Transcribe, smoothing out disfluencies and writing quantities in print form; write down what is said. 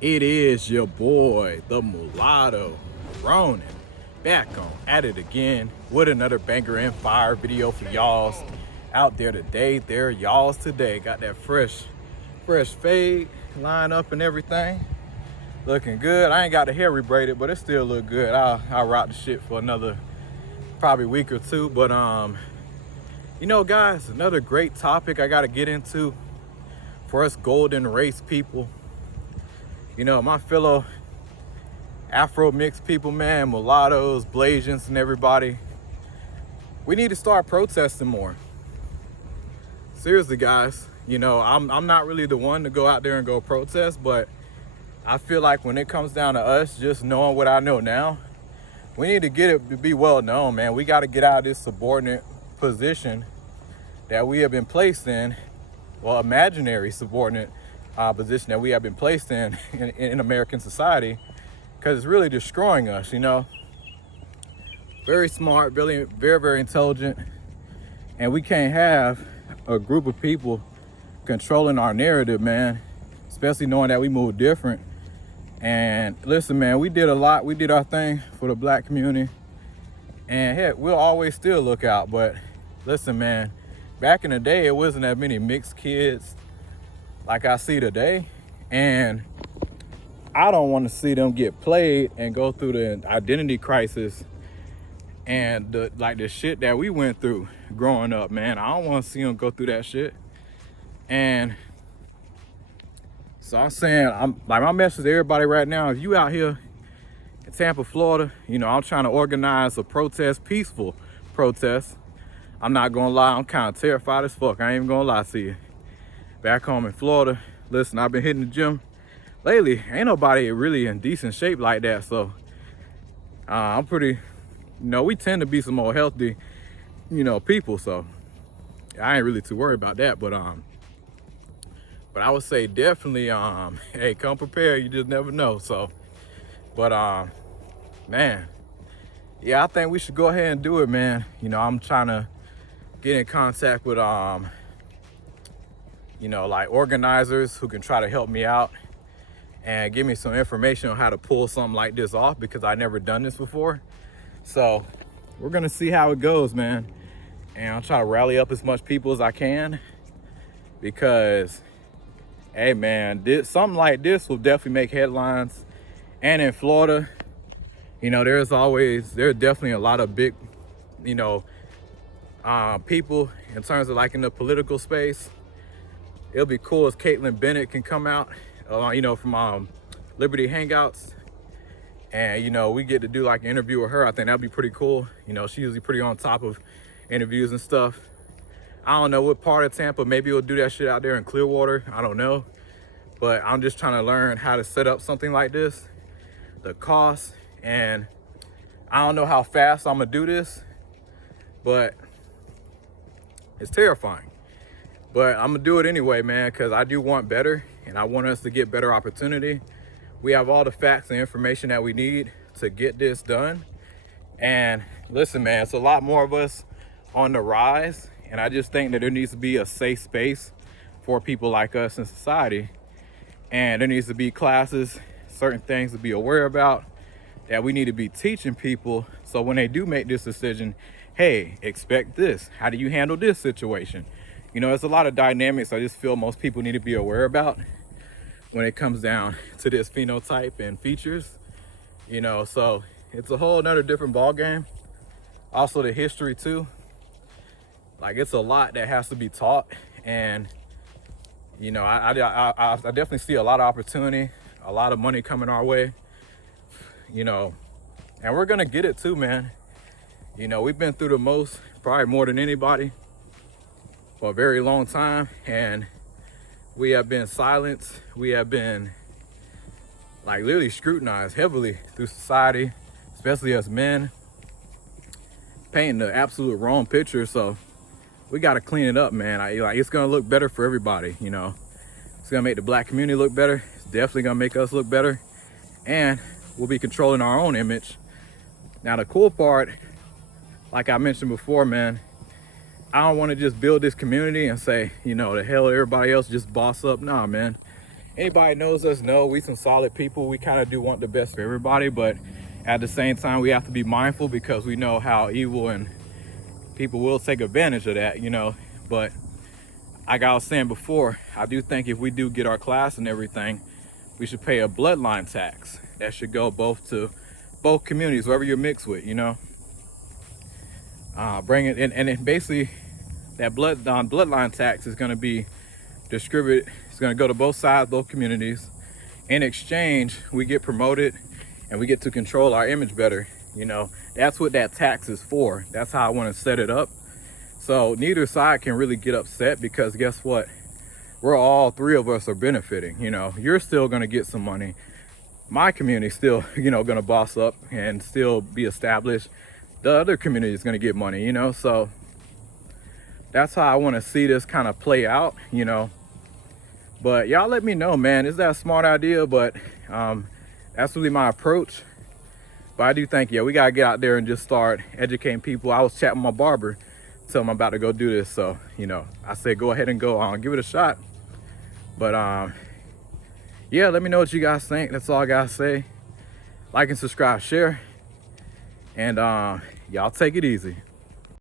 It is your boy, the Mulatto, Ronin, back on at it again with another banger and fire video for y'all's out there today. There, y'all's today. Got that fresh fade line up and everything. Looking good. I ain't got the hair rebraided, but it still look good. I'll rock the shit for another probably week or two. But guys, another great topic I gotta get into for us golden race people. My fellow Afro mixed people, man, mulattoes, Blasians, and everybody, we need to start protesting more. Seriously, guys, I'm not really the one to go out there and go protest, but I feel like when it comes down to us just knowing what I know now, we need to get it to be well known, man. We got to get out of this subordinate position that we have been placed in, well, imaginary subordinate position that we have been placed in American society, because it's really destroying us. Very smart, very, very, very intelligent, and we can't have a group of people controlling our narrative, man, especially knowing that we move different. And listen, man, we did a lot. We did our thing for the black community, and heck, we'll always still look out. But listen, man, back in the day, it wasn't that many mixed kids like I see today, and I don't want to see them get played and go through the identity crisis and the shit that we went through growing up, man. I don't want to see them go through that shit. And so I'm saying, my message to everybody right now, if you out here in Tampa, Florida, I'm trying to organize a protest, peaceful protest. I'm not gonna lie, I'm kind of terrified as fuck. I ain't even gonna lie to you. Back home in Florida, listen, I've been hitting the gym lately. Ain't nobody really in decent shape like that, so I'm pretty, we tend to be some more healthy, people, so I ain't really too worried about that. But I would say definitely, hey, come prepared. You just never know. So, but man, yeah, I think we should go ahead and do it, man. I'm trying to get in contact with like organizers who can try to help me out and give me some information on how to pull something like this off, because I never done this before. So we're gonna see how it goes, man. And I'll try to rally up as much people as I can, because hey, man, something like this will definitely make headlines. And in Florida, there's definitely a lot of big, people in terms of like in the political space. It'll be cool if Caitlin Bennett can come out, from Liberty Hangouts, and we get to do like an interview with her. I think that'd be pretty cool. She's usually pretty on top of interviews and stuff. I don't know what part of Tampa. Maybe we'll do that shit out there in Clearwater. I don't know, but I'm just trying to learn how to set up something like this, the cost, and I don't know how fast I'm gonna do this, but it's terrifying. But I'm gonna do it anyway, man, because I do want better, and I want us to get better opportunity. We have all the facts and information that we need to get this done. And listen, man, it's a lot more of us on the rise, and I just think that there needs to be a safe space for people like us in society. And there needs to be classes, certain things to be aware about that we need to be teaching people, so when they do make this decision, hey, expect this. How do you handle this situation? There's a lot of dynamics I just feel most people need to be aware about when it comes down to this phenotype and features. So it's a whole nother different ball game. Also the history too. Like, it's a lot that has to be taught, and I definitely see a lot of opportunity, a lot of money coming our way, and we're gonna get it too, man. We've been through the most, probably more than anybody, for a very long time, and we have been silenced. We have been like literally scrutinized heavily through society, especially as men, painting the absolute wrong picture. So we got to clean it up, man. It's gonna look better for everybody. It's gonna make the black community look better. It's definitely gonna make us look better, and we'll be controlling our own image. Now the cool part, like I mentioned before, man, I don't want to just build this community and say, the hell everybody else just boss up. Nah, man. Anybody knows us know we some solid people. We kind of do want the best for everybody, but at the same time, we have to be mindful because we know how evil and people will take advantage of that, you know. But like I was saying before, I do think if we do get our class and everything, we should pay a bloodline tax. That should go both to both communities, whoever you're mixed with, you know. Bring it in, and it basically that bloodline tax is going to be distributed. It's going to go to both sides, both communities. In exchange, we get promoted and we get to control our image better. You know, that's what that tax is for. That's how I want to set it up. So neither side can really get upset, because guess what? We're all three of us are benefiting. You know, you're still going to get some money. My community still, you know, going to boss up and still be established. The other community is going to get money, you know. So that's how I want to see this kind of play out, you know. But y'all let me know, man, is that a smart idea? But that's really my approach. But I do think, yeah, we gotta get out there and just start educating people. I was chatting with my barber, tell him I'm about to go do this. So, you know, I said, go ahead and go give it a shot. But yeah, let me know what you guys think. That's all I gotta say. Like and subscribe, share, and y'all take it easy.